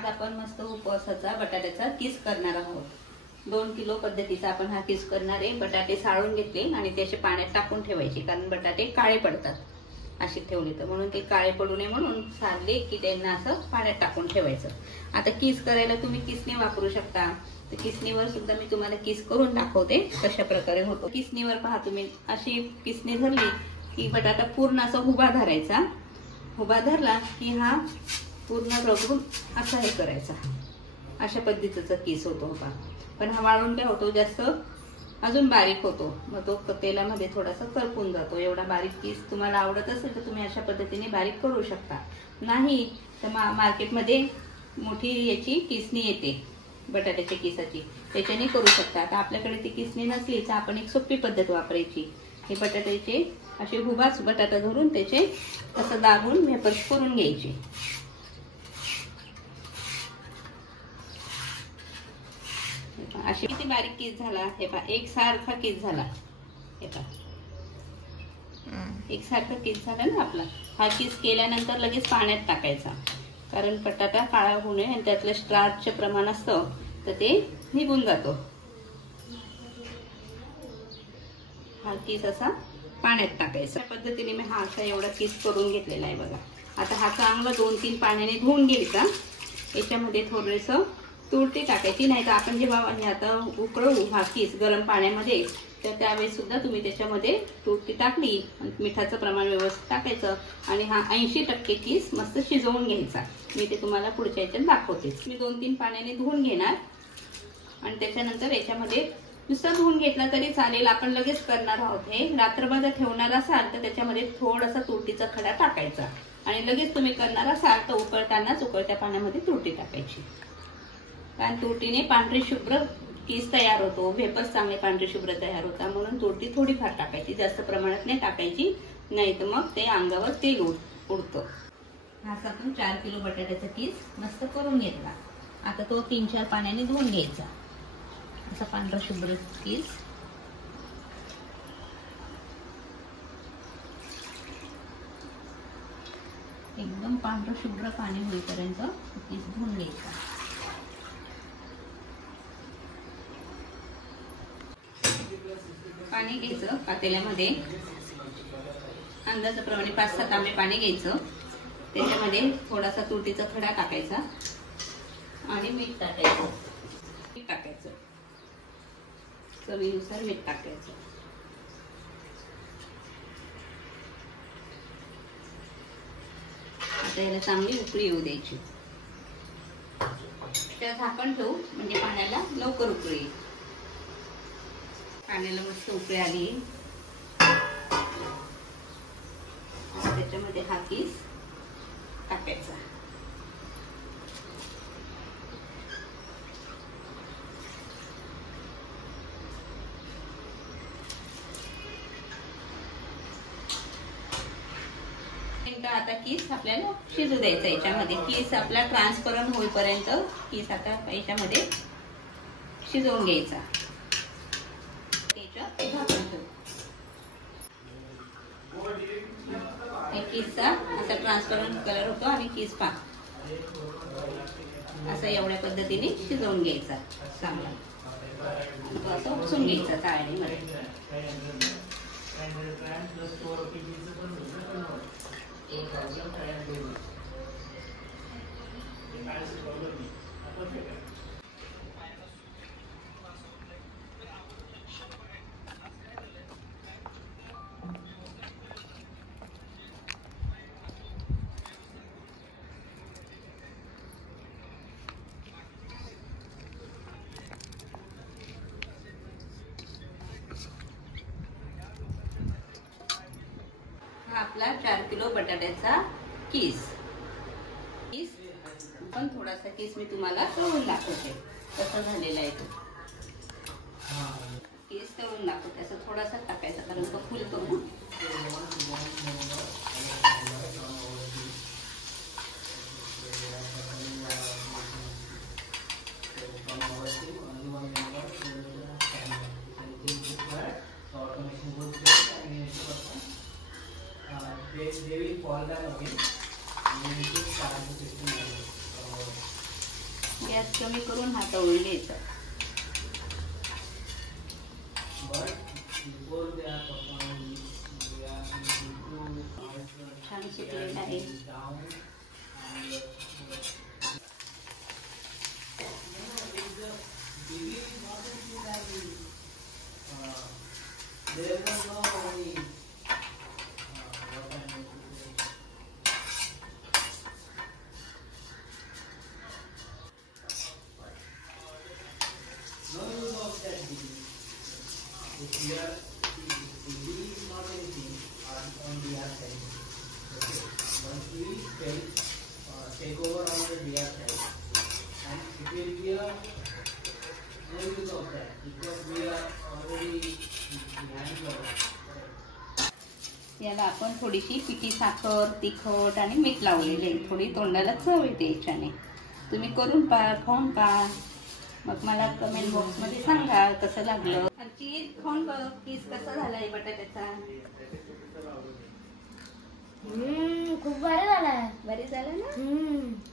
आज आपण मस्त उपवासाचा बटाट्याचा किस करणार आहोत। 2 किलो पद्धतीचा आपण हा किस करणार आहे। बटाटे साळून घेतले आणि त्याचे पाण्यात टाकून ठेवायचे, कारण बटाटे काळे पडतात अशी ठेवली तर, म्हणून ते काळे पडू नये म्हणून सारले की त्यांना असं पाण्यात टाकून ठेवायचं। आता किस करायला तुम्ही किसणी वापरू शकता, तर किसणीवर सुद्धा मी तुम्हाला किस करून दाखवते कशा प्रकारे होतो। किसणीवर पहा तुम्ही, अशी किसणी धरली की बटाटा पूर्ण असा उभा धरायचा, उभा धरला की हा पूर्ण रगडून असा हे करायचा, अशा पद्धतीचा किस होतो होता। पण हा वाळून काय होतो, जास्त अजून बारीक होतो, मग तो तेलामध्ये थोडासा करपून जातो। एवढा बारीक किस तुम्हाला आवडत असेल तर तुम्ही अशा पद्धतीने बारीक करू शकता, नाही तर मार्केटमध्ये मोठी याची किसणी येते बटाट्याच्या किसाची, त्याच्याने करू शकता। आता आपल्याकडे ती किसणी नसली तर आपण एक सोपी पद्धत वापरायची। हे बटाट्याचे असे उभाच बटाटा धरून त्याचे असं दाबून वेपर्स करून घ्यायचे। अशी किती बारीक किस झाला, हे पहा एक सारखा किस झाला, हे पहा एक सारखा किस झाला ना आपला। हा किस केल्यानंतर लगेच पाण्यात टाकायचा, कारण बटाटा काळा होऊ नये आणि त्यातलं स्टार्चचे प्रमाण असतं तर ते निघून जातो। हा किस असा पाण्यात टाकायचा। पद्धतीने मी हा असा एवढा किस करून घेतलेला आहे बघा। आता हा चांगला 2-3 पाण्याने धुवून घ्यायचा। याच्यामध्ये थोडंसं तुरटी टाकायची, नाही तर आपण जेव्हा आता उकळवू हा किस गरम पाण्यामध्ये, तर त्यावेळेस सुद्धा तुम्ही त्याच्यामध्ये तुरटी टाकली, मिठाचं प्रमाण व्यवस्थित टाकायचं आणि हा 80% किस मस्त शिजवून घ्यायचा। मी ते तुम्हाला पुढच्या याच्यात दाखवतेच। मी 2-3 पाण्याने धुवून घेणार आणि त्याच्यानंतर याच्यामध्ये नुसतं धुवून घेतला तरी चालेल, आपण लगेच करणार आहोत। हे रात्रभर जर ठेवणार असाल तर त्याच्यामध्ये थोडासा तुरटीचा खडा टाकायचा आणि लगेच तुम्ही करणार असाल तर उकळतानाच उकळत्या पाण्यामध्ये तुरटी टाकायची, कारण तुरटीने पांढरी शुभ्र किस तयार होतो, वेपर्स चांगले पांढरे शुभ्र तयार होतात, म्हणून तुरटी थोडीफार टाकायची, जास्त प्रमाणात नाही टाकायची, नाही तर मग ते अंगावर तेल उडतं। हा आपण 4 किलो बटाट्याचा किस मस्त करून घेतला। आता तो 3-4 पाण्याने धुवून घ्यायचा, असा पांढरा शुभ्र किस। एकदम पांढरा शुभ्र पाणी होईपर्यंत किस धुवून घ्यायचा। पाणी घ्यायचं पातेल्यामध्ये, अंदाजाप्रमाणे 5-7 तांबे पाणी घ्यायचं। त्याच्यामध्ये थोडासा तुरटीचा खडा टाकायचा आणि मीठ टाकायचं, चवीनुसार मीठ टाकायचं। आता याला चांगली उकळी येऊ द्यायची, त्यात झाकण ठेवू म्हणजे पाण्याला लवकर उकळी येईल। पाण्याला मस्त उकळी आली, त्याच्यामध्ये हा किस टाकायचा। आता किस आपल्याला शिजू द्यायचा। याच्यामध्ये किस आपला ट्रान्सपरंट होईपर्यंत किस आता याच्यामध्ये शिजवून घ्यायचा। किसचा असा ट्रान्सपरंट कलर होतो आणि किस पा असा एवढ्या पद्धतीने शिजवून घ्यायचा चांगला, तो असं उपसून घ्यायचा चाळणीमध्ये। आपला 4 किलो बटाट्याचा किस पण थोडासा किस मी तुम्हाला तळून दाखवते कसा झालेला आहे तो। किस तळून दाखवते, असं थोडासा टाकायचा कारण तो फुलतो ना। they will fall down again and we need to start the system again. Gas कमी करून हा तळून घ्यायचा. छान सुकलेला आहे. Take over on the DR side, and it will be a no use of that because we are already behind the. याला आपण थोडीशी पिठी साखर, तिखट आणि मीठ लावलेले, थोडी तोंडाला चव येते याच्याने. तुम्ही करून पहा, खाऊन पहा, मग मला कमेंट बॉक्स मध्ये सांगा कसं लागलं. चीज खाऊन बघ, पीस कसा झालाय बटाट्याचा. खूप भारी झालाय. बरे झालं ना.